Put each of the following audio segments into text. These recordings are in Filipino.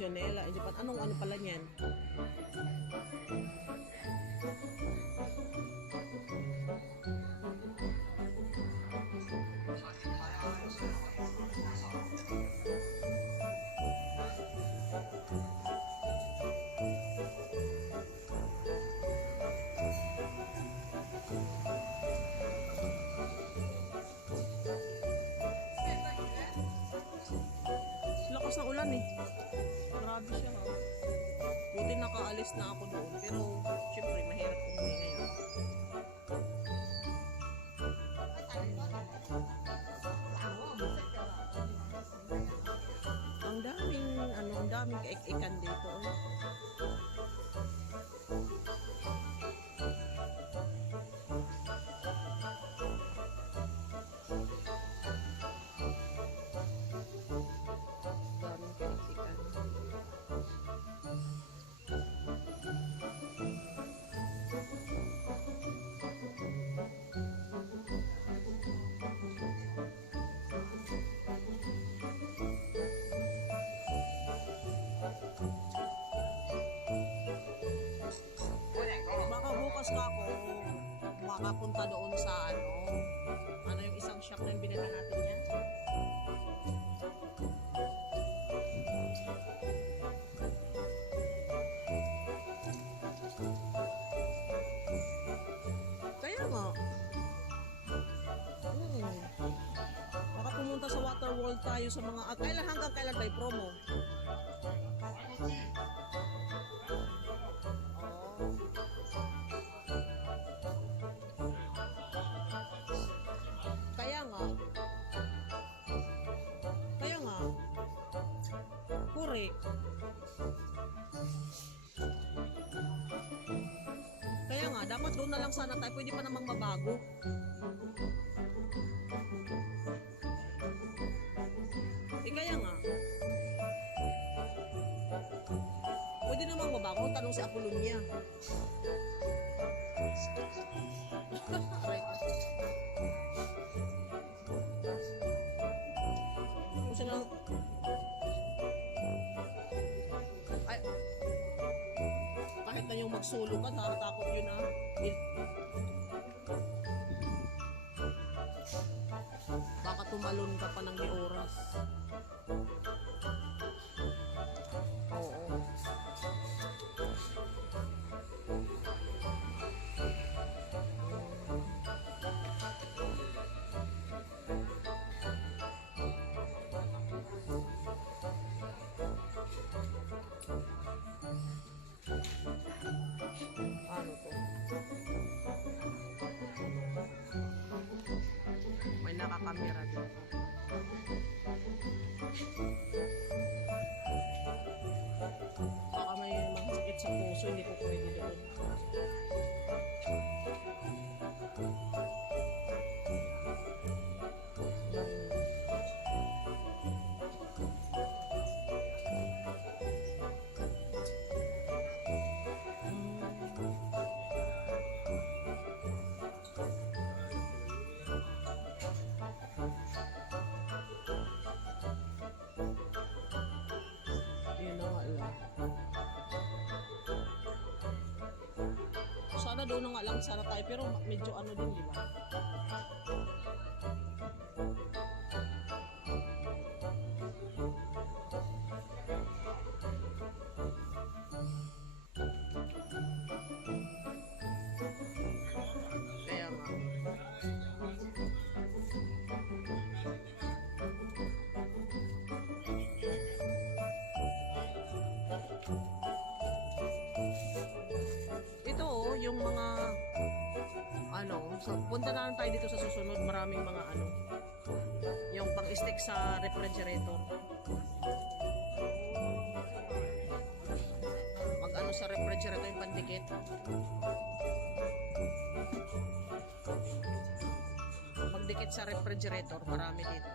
Janela, eh, Japan. Anong ano pala niyan? Lakas ng ulan eh. Na ako doon. Pero, Bukas ka ako makapunta doon sa ano, ano yung isang shop na yung binila natin yan. Kaya nga. Hmm. Baka pumunta sa Water World tayo sa mga... Ah, kailan hanggang kailan tayo promo? Correct. Kaya nga, dapat doon na lang sana tayo. Pwede pa namang mabago. Eh, kaya nga. Pwede namang mabago. Tanong si Apolonia. Aray kahit na yung magsulo ka, nakatakot yun ah. Baka tumalon ka pa ng may oras. May nakakamera Sana doon na nga lang sana tayo, pero medyo ano din, di ba? Punta na lang tayo dito sa susunod. Maraming mga ano. Yung pang-stick sa refrigerator. Mag ano sa refrigerator yung pandikit. Magdikit sa refrigerator. Marami dito.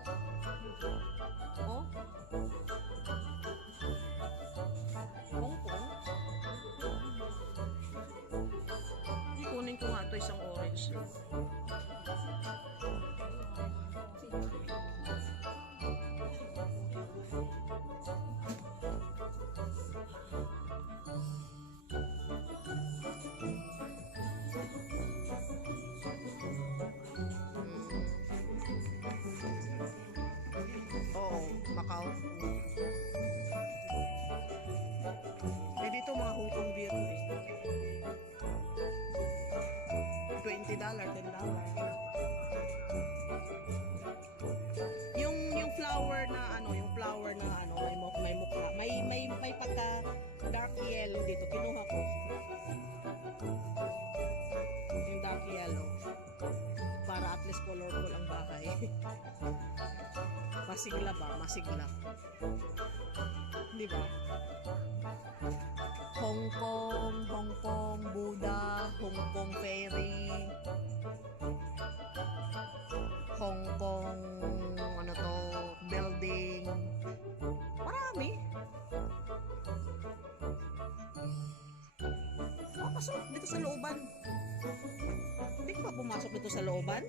20 dollar, 10 dollar. Yung yung flower na ano, yung flower na ano, may mo may mukha, may may may pagka dark yellow dito kinuha ko. Yung dark yellow. Para at least colorful ang bahay. masigla ba? Masigla. Di ba? Hong Kong, Hong Kong, Pasok dito sa looban. Hindi ka ba pumasok dito sa looban?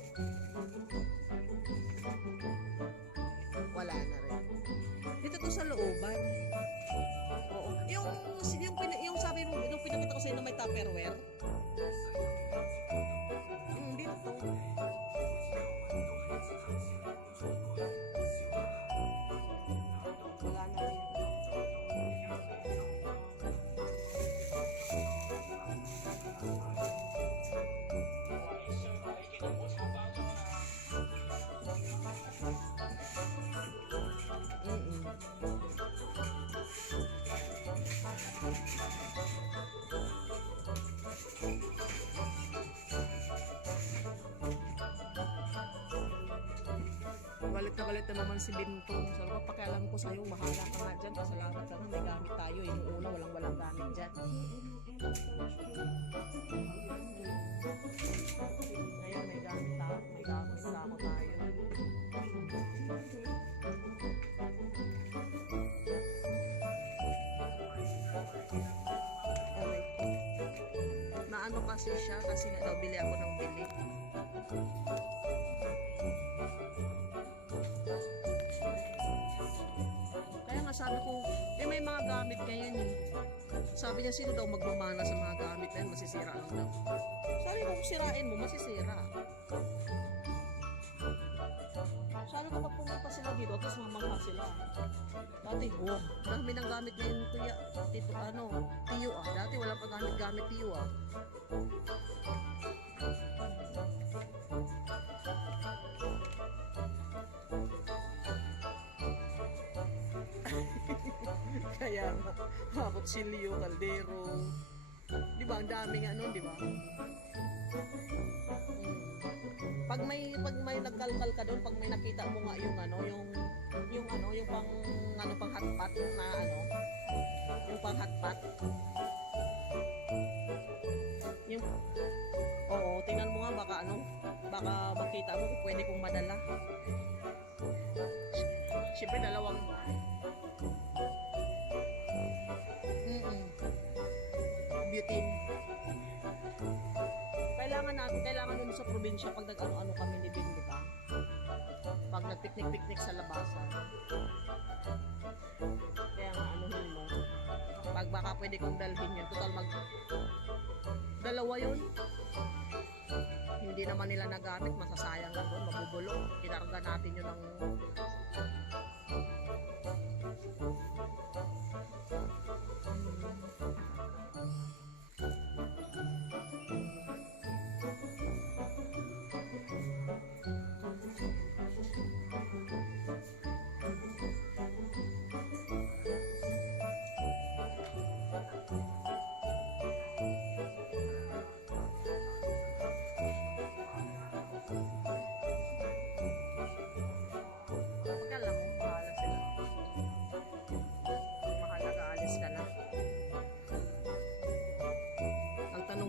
Wala na rin. Dito to sa looban. Oo. Yung, yung, yung sabi mo, yung pinakita ko sa'yo na may tupperware. Galit na na naman si Bintong. Sabi ko, pakialam ko sa'yo, bahala ka nga dyan. Pasalamat ka nga, may gamit tayo. Yung una, walang walang gamit dyan. Ngayon, may gamit tayo. May gamit tayo. Okay. Naano kasi siya kasi nga daw bili ako ng bili. Sabi ko, eh may mga gamit ngayon eh. Sabi niya, sino daw magmamana sa mga gamit na yan? Masisira lang daw. Sabi ko, sirain mo, masisira. Sabi ko, pag pumunta sila dito, tapos mamangha sila. Dati, wow, dami ng gamit ngayon, tuya, tito, ano, tiyo ah. Dati wala pa gamit-gamit tiyo ah. Nga, mga kutsilyo, kaldero. Di ba, ang daming ano, di ba? Pag may pag may nagkalkal ka doon, pag may nakita mo nga yung ano, yung yung ano, yung pang ano pang hotpot na ano, yung pang hotpot. Yung Oo, tingnan mo nga baka ano, baka makita mo kung pwede kong madala. Siyempre dalawang Kailangan natin, kailangan nun sa probinsya pag nag-ano-ano kami ni Bing, di ba? Pag nag-picnic-picnic sa labasan. Kaya nga anuhin mo. Pag baka pwede kong dalhin yun. Total mag... Dalawa yun. Hindi naman nila nagamit. Masasayang lang doon. Mabubulok. Kinarga natin yun ng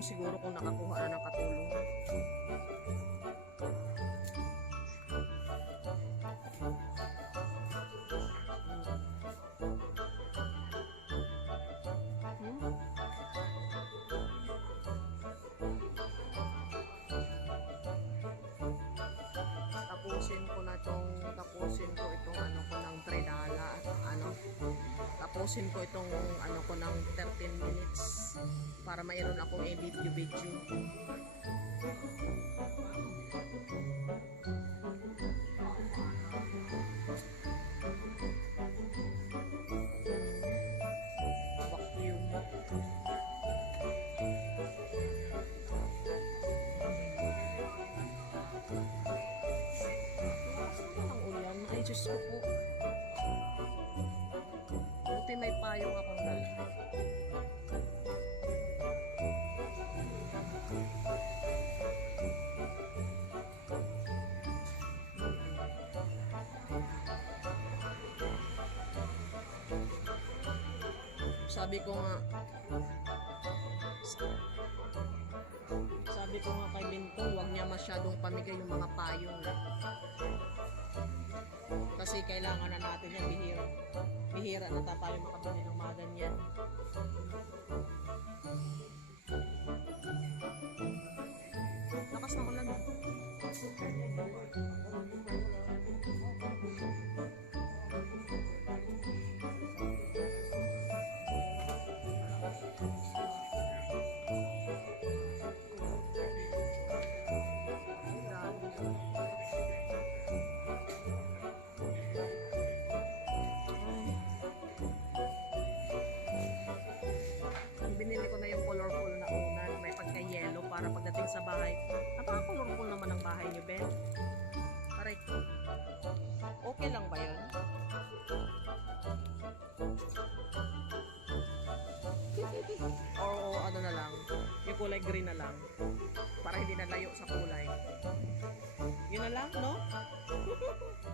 siguro kung nakakuha na ng katulong. Hmm? tapusin ko na tong tapusin ko itong ano ko ng trinala ano tapusin ko itong ano ko ng 13 minutes para mayroon akong i-video video. Ay, Diyos ko po. May payong akong dala. Sabi ko nga, sabi ko nga kay Bintong, huwag niya masyadong pamigay yung mga payong. Kasi kailangan na natin yan, bihira. Bihira na ta- tayo makabili ng mga ganyan. Lakas ng ulan. oh. Grabe. Pagdating sa bahay. Napaka-colorful naman ang bahay ni Ben. Aray ko. Okay lang ba yun? Or ano na lang, yung kulay green na lang. Para hindi na layo sa kulay. Yun na lang, no?